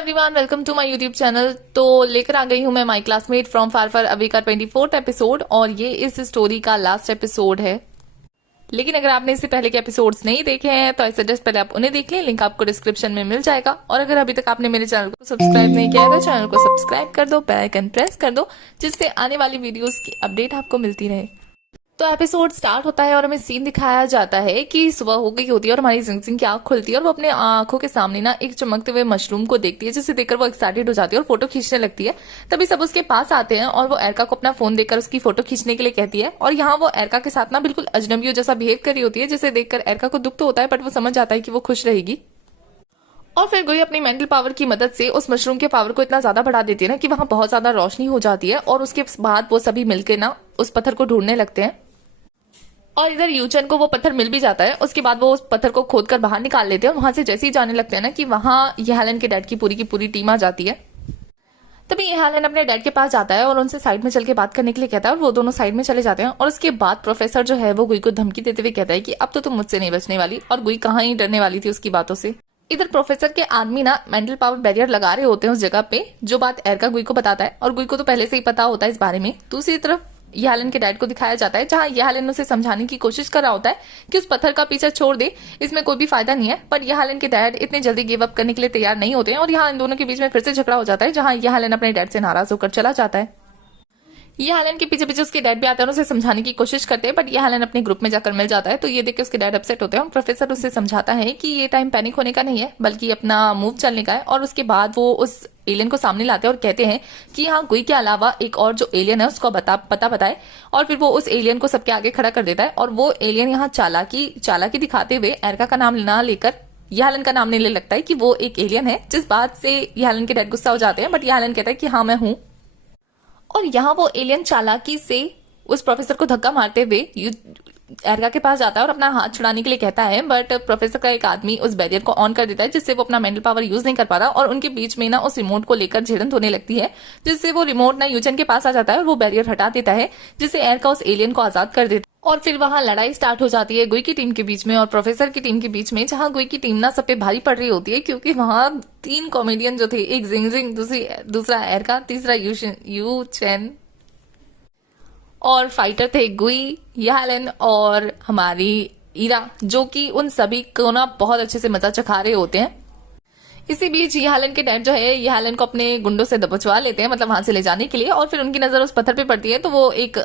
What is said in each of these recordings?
Everyone, welcome to my YouTube channel. तो लेकर आ गई हूं मैं my classmate from far far away का 24th एपिसोड और ये इस स्टोरी का लास्ट एपिसोड है। लेकिन अगर आपने इससे पहले के एपिसोड्स नहीं देखे हैं तो आई सजेस्ट पहले आप उन्हें देख लें, लिंक आपको डिस्क्रिप्शन में मिल जाएगा। और अगर अभी तक आपने मेरे चैनल को सब्सक्राइब नहीं किया है तो चैनल को सब्सक्राइब कर दो, बेल आइकन प्रेस कर दो, जिससे आने वाली वीडियोस की अपडेट आपको मिलती रहे। तो एपिसोड स्टार्ट होता है और हमें सीन दिखाया जाता है कि सुबह हो गई होती है और हमारी जिंग सिंह की आंख खुलती है और वो अपने आंखों के सामने ना एक चमकते हुए मशरूम को देखती है, जिसे देखकर वो एक्साइटेड हो जाती है और फोटो खींचने लगती है। तभी सब उसके पास आते हैं और वो एरका को अपना फोन देकर उसकी फोटो खींचने के लिए कहती है। और यहाँ वो एरका के साथ ना बिल्कुल अजनबियों जैसा बिहेव कर रही होती है, जिसे देखकर एरका को दुख तो होता है बट वो समझ जाता है कि वो खुश रहेगी। और फिर गोई अपनी मेंटल पावर की मदद से उस मशरूम के पावर को इतना ज्यादा बढ़ा देती है ना कि वहां बहुत ज्यादा रोशनी हो जाती है। और उसके बाद वो सभी मिलकर ना उस पत्थर को ढूंढने लगते हैं और इधर यूचन को वो पत्थर मिल भी जाता है। उसके बाद वो उस पत्थर को खोदकर बाहर निकाल लेते हैं और वहां से जैसे ही जाने लगते हैं ना कि वहां येहालन के डैड की पूरी टीम आ जाती है। तभी येहालन अपने डैड के पास जाता है और उनसे साइड में चल के बात करने के लिए कहता है और वो दोनों साइड में चले जाते हैं। और उसके बाद प्रोफेसर जो है वो गुई को धमकी देते हुए कहता है कि अब तो तुम मुझसे नहीं बचने वाली। और गुई कहाँ ही डरने वाली थी उसकी बातों से। इधर प्रोफेसर के आदमी ना मेंटल पावर बैरियर लगा रहे होते हैं उस जगह पे, जो बात एरका गुई को बताता है और गुई को तो पहले से ही पता होता है इस बारे में। दूसरी तरफ येहालन के डैड को दिखाया जाता है, जहां येहालन उसे समझाने की कोशिश कर रहा होता है कि उस पत्थर का पीछा छोड़ दे, इसमें कोई भी फायदा नहीं है। पर येहालन के डैड इतने जल्दी गिव अप करने के लिए तैयार नहीं होते हैं और यहाँ इन दोनों के बीच में फिर से झगड़ा हो जाता है, जहां येहालन अपने डैड से नाराज होकर चला जाता है। येहालन के पीछे पीछे उसके डैड भी आते हैं और उसे समझाने की कोशिश करते हैं, बट येहालन अपने ग्रुप में जाकर मिल जाता है। तो ये देख के उसके डैड अपसेट होते हैं और प्रोफेसर उसे समझाता है कि ये टाइम पैनिक होने का नहीं है बल्कि अपना मूव चलने का है। और उसके बाद वो उस एलियन को सामने लाते हैं और कहते हैं कि हाँ, गुई के अलावा एक और जो एलियन है उसको पता बताए। और फिर वो उस एलियन को सबके आगे खड़ा कर देता है और वो एलियन यहाँ चालाकी दिखाते हुए एरका का नाम ना लेकर येहालन का नाम लेने लगता है कि वो एक एलियन है, जिस बात से येहालन के डैड गुस्सा हो जाते हैं। बट येहालन कहता है कि हाँ मैं हूं। और यहाँ वो एलियन चालाकी से उस प्रोफेसर को धक्का मारते हुए एरका के पास जाता है और अपना हाथ छुड़ाने के लिए कहता है, बट प्रोफेसर का एक आदमी उस बैरियर को ऑन कर देता है, जिससे वो अपना मेंटल पावर यूज नहीं कर पाता। और उनके बीच में ना उस रिमोट को लेकर झिड़न होने लगती है, जिससे वो रिमोट ना यूचन के पास आ जाता है और वो बैरियर हटा देता है, जिससे एरका उस एलियन को आजाद कर देता है। और फिर वहां लड़ाई स्टार्ट हो जाती है गुई की टीम के बीच में और प्रोफेसर की टीम के बीच में, जहां गुई की टीम ना सब पे भारी पड़ रही होती है, क्योंकि वहां 3 कॉमेडियन जो थे, एक जिंग दूसरा एरका, तीसरा यू चेन और फाइटर थे गुई, येहालन और हमारी ईरा, जो कि उन सभी को ना बहुत अच्छे से मजा चखा रहे होते हैं। इसी बीच येहालन के डैड जो है येहालन को अपने गुंडों से दबोचवा लेते हैं, मतलब वहां से ले जाने के लिए। और फिर उनकी नजर उस पत्थर पे पड़ती है तो वो एक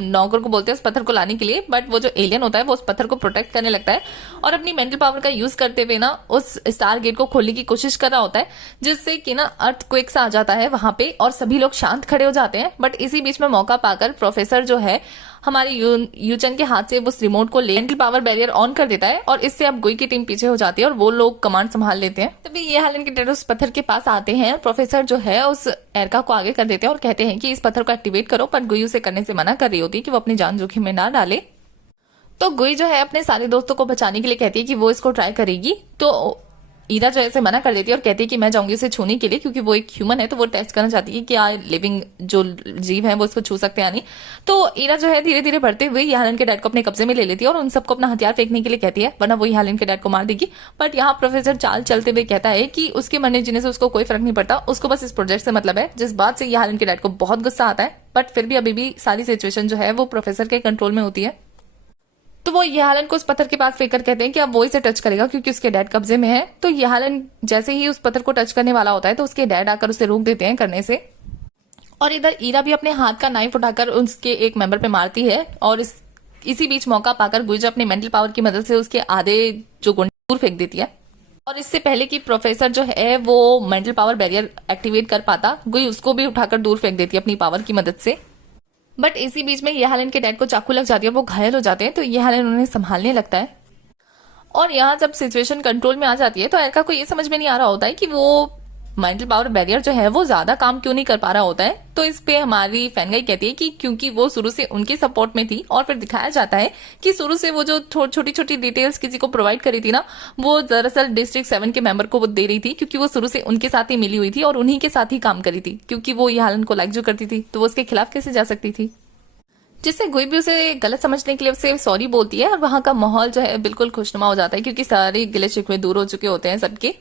नौकर को बोलते हैं उस पत्थर को लाने के लिए, बट वो जो एलियन होता है वो उस पत्थर को प्रोटेक्ट करने लगता है और अपनी मेंटल पावर का यूज करते हुए ना उस स्टार गेट को खोलने की कोशिश कर रहा होता है, जिससे कि ना अर्थक्वेक सा आ जाता है वहां पे और सभी लोग शांत खड़े हो जाते हैं। बट इसी बीच में मौका पाकर प्रोफेसर जो है हमारे यूचन के हाथ से उस रिमोट को मेंटल पावर बैरियर ऑन कर देता है और इससे अब गुई की टीम पीछे हो जाती है और वो लोग कमांड संभाल लेते हैं। तभी येहालन के डैड उस पत्थर के पास आते हैं और प्रोफेसर जो है उस एरका को आगे कर देते हैं और कहते हैं कि इस पत्थर को एक्टिवेट करो, पर गुई उसे करने से मना कर रही होती है कि वो अपनी जान जोखिम में ना डाले। तो गुई जो है अपने सारे दोस्तों को बचाने के लिए कहती है कि वो इसको ट्राई करेगी। तो ईरा जो है मना कर देती है और कहती है कि मैं जाऊंगी उसे छूने के लिए, क्योंकि वो एक ह्यूमन है तो वो टेस्ट करना चाहती है कि क्या लिविंग जो जीव है वो इसको छू सकते हैं या नहीं। तो ईरा जो है धीरे धीरे बढ़ते हुए येहालन के डैड को अपने कब्जे में ले लेती है और उन सबको अपना हथियार फेंकने के लिए कहती है, वरना वो येहालन के डैड को मार देगी। बट यहाँ प्रोफेसर चाल चलते हुए कहता है कि उसके मरने जीने से उसको कोई फर्क नहीं पड़ता, उसको बस इस प्रोजेक्ट से मतलब है, जिस बात से येहालन के डैड को बहुत गुस्सा आता है। बट फिर भी अभी भी सारी सिचुएशन जो है वो प्रोफेसर के कंट्रोल में होती है। तो वो येहालन को उस पत्थर के पास फेंकर कहते हैं कि अब वो इसे टच करेगा क्योंकि उसके डैड कब्जे में है। तो येहालन जैसे ही उस पत्थर को टच करने वाला होता है तो उसके डैड आकर उसे रोक देते हैं करने से। और इधर ईरा भी अपने हाथ का नाइफ उठाकर उसके एक मेंबर पे मारती है और इसी बीच मौका पाकर गुई अपने मेंटल पावर की मदद से उसके आधे जो गुंडे दूर फेंक देती है। और इससे पहले कि प्रोफेसर जो है वो मेंटल पावर बैरियर एक्टिवेट कर पाता, गुई उसको भी उठाकर दूर फेंक देती है अपनी पावर की मदद से। बट इसी बीच में येहालन के डैड को चाकू लग जाती है, वो घायल हो जाते हैं, तो येहालन उन्हें संभालने लगता है। और यहाँ जब सिचुएशन कंट्रोल में आ जाती है तो एरका को ये समझ में नहीं आ रहा होता है कि वो मेंटल पावर बैरियर जो है वो ज्यादा काम क्यों नहीं कर पा रहा होता है। तो इस पे हमारी फैनगाई कहती है कि क्योंकि वो शुरू से उनके सपोर्ट में थी। और फिर दिखाया जाता है कि शुरू से वो जो छोटी छोटी डिटेल्स किसी को प्रोवाइड करी थी ना, वो दरअसल डिस्ट्रिक्ट 7 के मेंबर को वो दे रही थी, क्योंकि वो शुरू से उनके साथ ही मिली हुई थी और उन्हीं के साथ ही काम करी थी। क्योंकि वो येहालन को लाइक जो करती थी तो वो उसके खिलाफ कैसे जा सकती थी, जिससे गुई भी उसे गलत समझने के लिए उसे सॉरी बोलती है और वहां का माहौल जो है बिल्कुल खुशनुमा हो जाता है, क्योंकि सारे गिले शिकवे दूर हो चुके होते हैं सबके।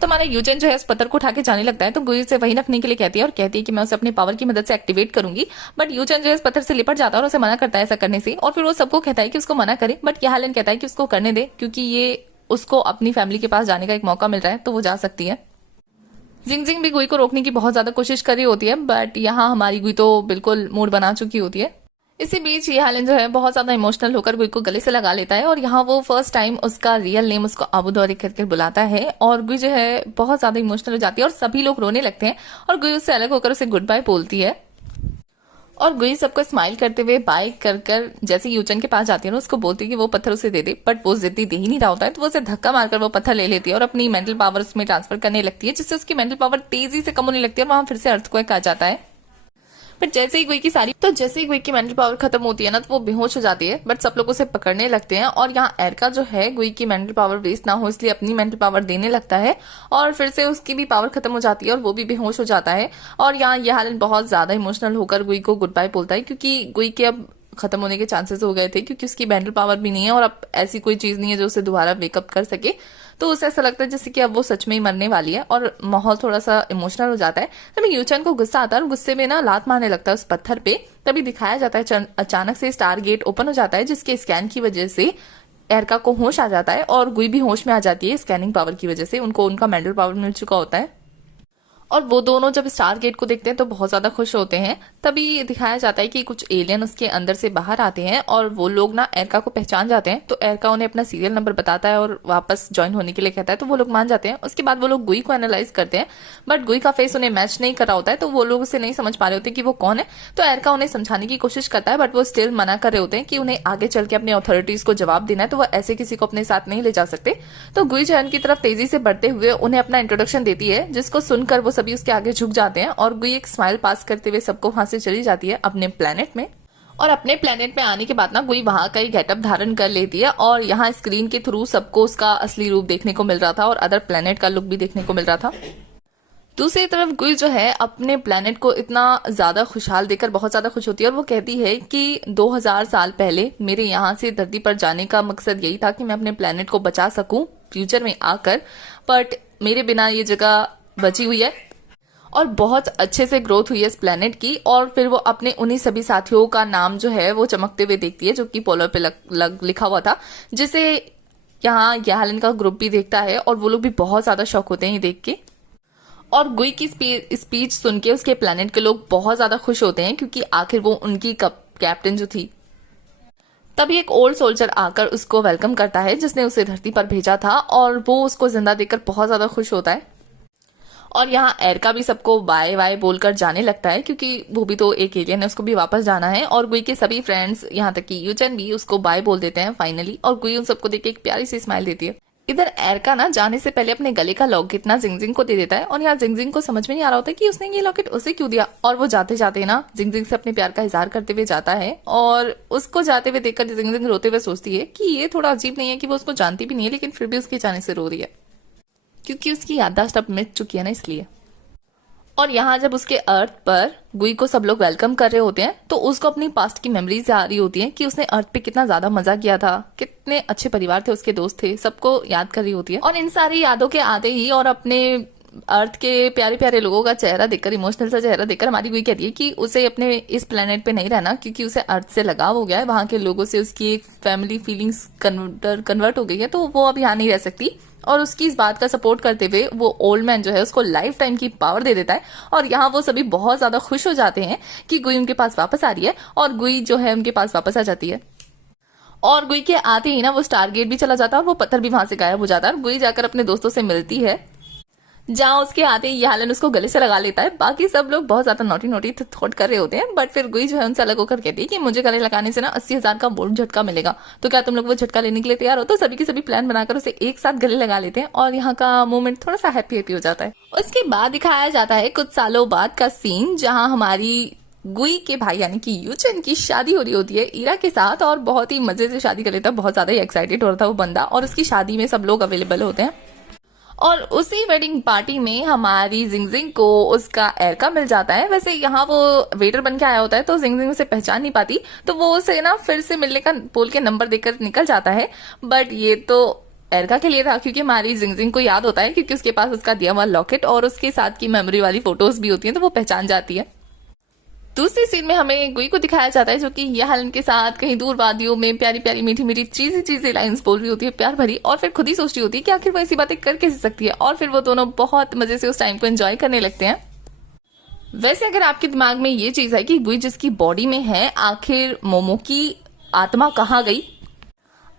तो हमारा यूचेन जो है उस पत्थर को उठा के जाने लगता है, तो गुई उसे वही रखने के लिए कहती है और कहती है कि मैं उसे अपने पावर की मदद से एक्टिवेट करूंगी। बट यूचेन जो है उस पत्थर से लिपट जाता है और उसे मना करता है ऐसा करने से, और फिर वो सबको कहता है कि उसको मना करे, बट याहलन कहता है कि उसको करने दे क्योंकि ये उसको अपनी फैमिली के पास जाने का एक मौका मिल रहा है तो वो जा सकती है। जिंगजिंग भी गुई को रोकने की बहुत ज्यादा कोशिश कर रही होती है, बट यहाँ हमारी गुई तो बिल्कुल मूड बना चुकी होती है। इसी बीच याहलन जो है बहुत ज्यादा इमोशनल होकर गुई को गले से लगा लेता है और यहाँ वो फर्स्ट टाइम उसका रियल नेम उसको अबू दौरी करके बुलाता है और गुई जो है बहुत ज्यादा इमोशनल हो जाती है और सभी लोग रोने लगते हैं और गुई उससे अलग होकर उसे गुड बाय बोलती है। और गुई सबको स्माइल करते हुए बाय कर कर जैसे यूचन के पास जाती है ना, उसको बोलती है कि वो पत्थर उसे दे दे, बट वो जिद्दी दे ही नहीं रहा होता है, तो वो उसे धक्का मारकर वो पत्थर ले लेती है और अपनी मेंटल पावर उसमें ट्रांसफर करने लगती है, जिससे उसकी मेंटल पावर तेजी से कम होने लगती है और वहां फिर से अर्थक्वेक आ जाता है। बट जैसे ही गुई की मेंटल पावर खत्म होती है ना, तो वो बेहोश हो जाती है, बट सब लोग उसे पकड़ने लगते हैं और यहाँ एरका जो है गुई की मेंटल पावर वेस्ट ना हो इसलिए अपनी मेंटल पावर देने लगता है और फिर से उसकी भी पावर खत्म हो जाती है और वो भी बेहोश हो जाता है। और यहाँ याहलन बहुत ज्यादा इमोशनल होकर गुई को गुड बाय बोलता है क्योंकि गुई के अब खत्म होने के चांसेस हो गए थे, क्योंकि उसकी मेंटल पावर भी नहीं है और अब ऐसी कोई चीज नहीं है जो उसे दोबारा वेकअप कर सके। तो उसे ऐसा लगता है जैसे कि अब वो सच में ही मरने वाली है और माहौल थोड़ा सा इमोशनल हो जाता है। तभी यूचन को गुस्सा आता है और गुस्से में ना लात मारने लगता है उस पत्थर पे। तभी दिखाया जाता है अचानक से स्टार गेट ओपन हो जाता है, जिसके स्कैन की वजह से एरका को होश आ जाता है और गुई भी होश में आ जाती है स्कैनिंग पावर की वजह से। उनको उनका मेंटल पावर मिल चुका होता है और वो दोनों जब स्टार गेट को देखते हैं तो बहुत ज्यादा खुश होते हैं। तभी दिखाया जाता है कि कुछ एलियन उसके अंदर से बाहर आते हैं और वो लोग ना एरका को पहचान जाते हैं, तो एरका उन्हें अपना सीरियल नंबर बताता है और वापस ज्वाइन होने के लिए कहता है, तो वो लोग मान जाते हैं। उसके बाद वो लोग गुई को एनालाइज करते हैं, बट गुई का फेस उन्हें मैच नहीं कर रहा होता है, तो वो लोग उसे नहीं समझ पा रहे होते कि वो कौन है। तो एरका उन्हें समझाने की कोशिश करता है, बट वो स्टिल मना कर रहे होते हैं कि उन्हें आगे चल के अपनी अथॉरिटीज को जवाब देना है, तो वो ऐसे किसी को अपने साथ नहीं ले जा सकते। तो गुई जो है उनकी तरफ तेजी से बढ़ते हुए उन्हें अपना इंट्रोडक्शन देती है, जिसको सुनकर वो सभी उसके आगे झुक जाते हैं और गुई एक स्माइल पास करते हुए सबको वहां से चली जाती है अपने प्लेनेट में। और अपने प्लेनेट में आने के बाद ना गुई वहां का ही गेटअप धारण कर लेती है और यहाँ स्क्रीन के थ्रू सबको उसका असली रूप देखने को मिल रहा था और अदर प्लेनेट का लुक भी देखने को मिल रहा था। दूसरी तरफ गुई जो है अपने प्लेनेट को इतना ज्यादा खुशहाल देखकर बहुत ज्यादा खुश होती है और वो कहती है कि 2000 साल पहले मेरे यहाँ से धरती पर जाने का मकसद यही था कि मैं अपने प्लेनेट को बचा सकूं फ्यूचर में आकर, बट मेरे बिना ये जगह बची हुई है और बहुत अच्छे से ग्रोथ हुई है इस प्लेनेट की। और फिर वो अपने उन्हीं सभी साथियों का नाम जो है वो चमकते हुए देखती है, जो कि पोलर पे लिखा हुआ था, जिसे यहाँ याहलन का ग्रुप भी देखता है और वो लोग भी बहुत ज्यादा शॉक होते हैं ये देख के। और गुई की स्पीच सुन के उसके प्लेनेट के लोग बहुत ज्यादा खुश होते हैं, क्योंकि आखिर वो उनकी कैप्टन जो थी। तभी एक ओल्ड सोल्जर आकर उसको वेलकम करता है जिसने उसे धरती पर भेजा था और वो उसको जिंदा देखकर बहुत ज्यादा खुश होता है। और यहाँ एरका भी सबको बाय बाय बोलकर जाने लगता है, क्योंकि वो भी तो एक एलियन है, उसको भी वापस जाना है। और गुई के सभी फ्रेंड्स यहाँ तक कि यूचन भी उसको बाय बोल देते हैं फाइनली, और गुई उन सबको देख के एक प्यारी सी स्माइल देती है। इधर एरका ना जाने से पहले अपने गले का लॉकेट ना जिंगजिंग को दे देता है और यहाँ जिंगजिंग को समझ में नहीं आ रहा होता कि उसने ये लॉकेट उसे क्यों दिया। और वो जाते जाते ना जिंगजिंग से अपने प्यार का इजहार करते हुए जाता है और उसको जाते हुए देखकर जिंगजिंग रोते हुए सोचती है कि ये थोड़ा अजीब नहीं है कि वो उसको जानती भी नहीं है, लेकिन फिर भी उसके जाने से रो रही है, क्योंकि उसकी याददाश्त अब मिट चुकी है ना, इसलिए। और यहाँ जब उसके अर्थ पर गुई को सब लोग वेलकम कर रहे होते हैं तो उसको अपनी पास्ट की मेमोरीज आ रही होती हैं कि उसने अर्थ पे कितना ज्यादा मजा किया था, कितने अच्छे परिवार थे, उसके दोस्त थे, सबको याद कर रही होती है। और इन सारी यादों के आते ही और अपने अर्थ के प्यारे प्यारे लोगों का चेहरा देखकर, इमोशनल सा चेहरा देखकर हमारी गुई कहती है कि उसे अपने इस प्लेनेट पे नहीं रहना, क्योंकि उसे अर्थ से लगाव हो गया है, वहां के लोगों से उसकी एक फैमिली फीलिंग्स कन्वर्ट हो गई है, तो वो अब यहाँ नहीं रह सकती। और उसकी इस बात का सपोर्ट करते हुए वो ओल्ड मैन जो है उसको लाइफ टाइम की पावर दे देता है। और यहाँ वो सभी बहुत ज्यादा खुश हो जाते हैं कि गुई उनके पास वापस आ रही है और गुई जो है उनके पास वापस आ जाती है। और गुई के आते ही ना वो स्टार गेट भी चला जाता है और वो पत्थर भी वहां से गायब हो जाता है और गुई जाकर अपने दोस्तों से मिलती है, जहाँ उसके आते ही याहलन उसको गले से लगा लेता है। बाकी सब लोग बहुत ज्यादा नोटी नोटी थॉट कर रहे होते हैं, बट फिर गुई जो है उनसे अलग होकर कहती है कि मुझे गले लगाने से ना 80,000 का बोल्ड झटका मिलेगा, तो क्या तुम लोग वो झटका लेने के लिए तैयार हो। तो सभी के सभी प्लान बनाकर उसे एक साथ गले लगा लेते हैं और यहाँ का मोमेंट थोड़ा सा हैप्पी हैप्पी हो जाता है। उसके बाद दिखाया जाता है कुछ सालों बाद का सीन, जहाँ हमारी गुई के भाई यानी कि यूचन की शादी हो रही होती है ईरा के साथ, और बहुत ही मजे से शादी कर लेता है, बहुत ज्यादा ही एक्साइटेड हो रहा था वो बंदा, और उसकी शादी में सब लोग अवेलेबल होते हैं। और उसी वेडिंग पार्टी में हमारी जिंगजिंग को उसका एरका मिल जाता है। वैसे यहाँ वो वेटर बन के आया होता है तो जिंगजिंग उसे पहचान नहीं पाती, तो वो उसे ना फिर से मिलने का बोल के नंबर देकर निकल जाता है। बट ये तो एरिका के लिए था, क्योंकि हमारी जिंगजिंग को याद होता है, क्योंकि उसके पास उसका दिया हुआ लॉकेट और उसके साथ की मेमोरी वाली फोटोज भी होती हैं, तो वो पहचान जाती है। दूसरी सीन में हमें गुई को दिखाया जाता है, जो कि ये हेलन के साथ कहीं दूर वादियों में प्यारी प्यारी मीठी मीठी चीजी चीजी लाइंस बोल रही होती है, प्यार भरी, और फिर खुद ही सोच रही होती है कि आखिर वो ऐसी बातें कर कैसे सकती है, और फिर वो दोनों बहुत मजे से उस टाइम को एंजॉय करने लगते हैं। वैसे अगर आपके दिमाग में ये चीज है कि गुई जिसकी बॉडी में है, आखिर मोमो की आत्मा कहाँ गई,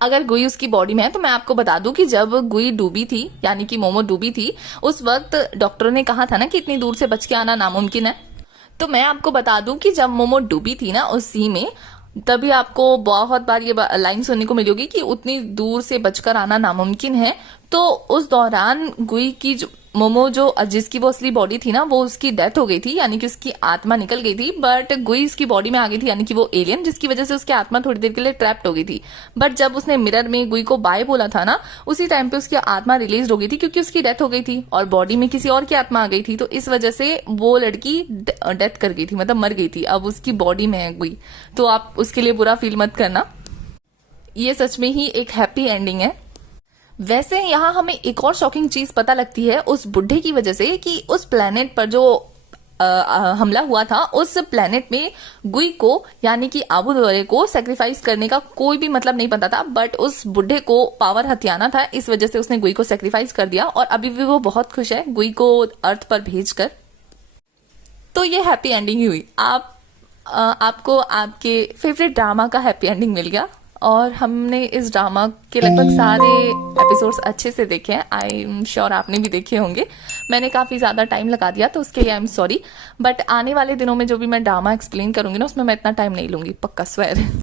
अगर गुई उसकी बॉडी में है, तो मैं आपको बता दूं कि जब गुई डूबी थी, यानी कि मोमो डूबी थी, उस वक्त डॉक्टरों ने कहा था ना कि इतनी दूर से बच के आना नामुमकिन है। तो मैं आपको बता दूं कि जब मोमो डूबी थी ना उस सी में, तभी आपको बहुत बार ये लाइन सुनने को मिली होगी कि उतनी दूर से बचकर आना नामुमकिन है। तो उस दौरान गुई की मोमो जो जिसकी वो असली बॉडी थी ना, वो उसकी डेथ हो गई थी, यानी कि उसकी आत्मा निकल गई थी, बट गुई उसकी बॉडी में आ गई थी, यानी कि वो एलियन, जिसकी वजह से उसकी आत्मा थोड़ी देर के लिए ट्रैप्ड हो गई थी। बट जब उसने मिरर में गुई को बाय बोला था ना, उसी टाइम पे उसकी आत्मा रिलीज हो गई थी, क्योंकि उसकी डेथ हो गई थी और बॉडी में किसी और की आत्मा आ गई थी, तो इस वजह से वो लड़की डेथ कर गई थी, मतलब मर गई थी। अब उसकी बॉडी में है गुई, तो आप उसके लिए बुरा फील मत करना, ये सच में ही एक हैप्पी एंडिंग है। वैसे यहाँ हमें एक और शॉकिंग चीज पता लगती है उस बुढ़े की वजह से, कि उस प्लेनेट पर जो हमला हुआ था, उस प्लेनेट में गुई को, यानी कि आबू दोरे को सेक्रीफाइस करने का कोई भी मतलब नहीं पता था, बट उस बुढ़े को पावर हथियाना था, इस वजह से उसने गुई को सेक्रीफाइस कर दिया, और अभी भी वो बहुत खुश है गुई को अर्थ पर भेजकर। तो ये हैप्पी एंडिंग ही हुई। आपको आपके फेवरेट ड्रामा का हैप्पी एंडिंग मिल गया, और हमने इस ड्रामा के लगभग सारे एपिसोड्स अच्छे से देखे हैं। आई एम श्योर आपने भी देखे होंगे। मैंने काफ़ी ज़्यादा टाइम लगा दिया, तो उसके लिए आई एम सॉरी, बट आने वाले दिनों में जो भी मैं ड्रामा एक्सप्लेन करूंगी ना, उसमें मैं इतना टाइम नहीं लूंगी, पक्का स्वेर।